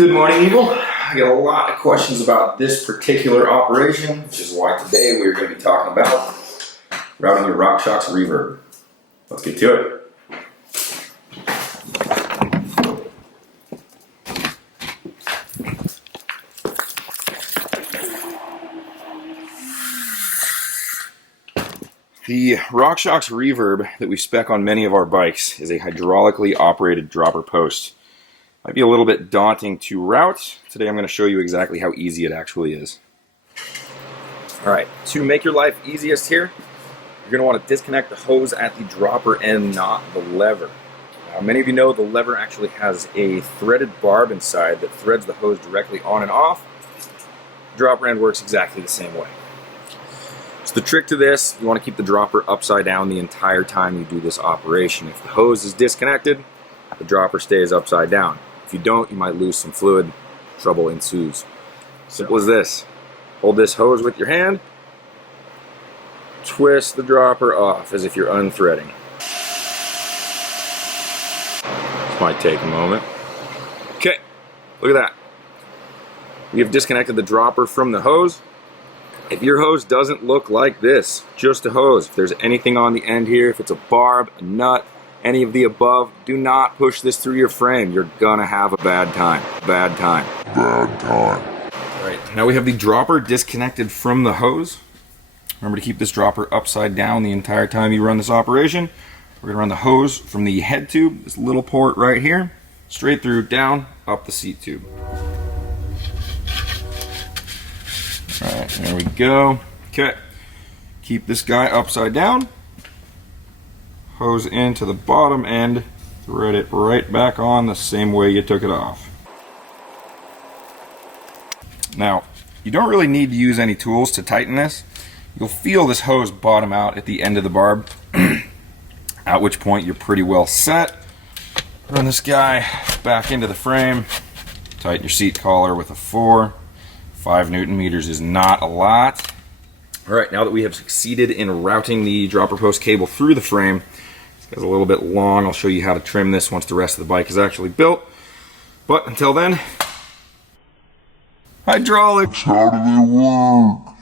Good morning, people. I got a lot of questions about this particular operation, which is why today we're going to be talking about routing your Rockshox Reverb. Let's get to it. The Rockshox Reverb that we spec on many of our bikes is a hydraulically operated dropper post. Might be a little bit daunting to route. Today I'm going to show you exactly how easy it actually is. Alright, to make your life easiest here, you're going to want to disconnect the hose at the dropper end, not the lever. Many of you know the lever actually has a threaded barb inside that threads the hose directly on and off. The dropper end works exactly the same way. So the trick to this, you want to keep the dropper upside down the entire time you do this operation. If the hose is disconnected, the dropper stays upside down. If you don't, you might lose some fluid. Trouble ensues. Simple as this. Hold this hose with your hand. Twist the dropper off as if you're unthreading. This might take a moment. Okay, look at that. We have disconnected the dropper from the hose. If your hose doesn't look like this, just a hose, if there's anything on the end here, if it's a barb, a nut, any of the above, do not push this through your frame. You're gonna have a bad time. Bad time. Bad time. All right, now we have the dropper disconnected from the hose. Remember to keep this dropper upside down the entire time you run this operation. We're gonna run the hose from the head tube, this little port right here, straight through, down, up the seat tube. All right, there we go. Okay, keep this guy upside down. Hose into the bottom end, thread it right back on the same way you took it off. Now, you don't really need to use any tools to tighten this. You'll feel this hose bottom out at the end of the barb, at which point you're pretty well set. Run this guy back into the frame, tighten your seat collar with a 4. 5 Newton meters is not a lot. All right, now that we have succeeded in routing the dropper post cable through the frame, this guy's a little bit long. I'll show you how to trim this once the rest of the bike is actually built. But until then, hydraulics. How do they work?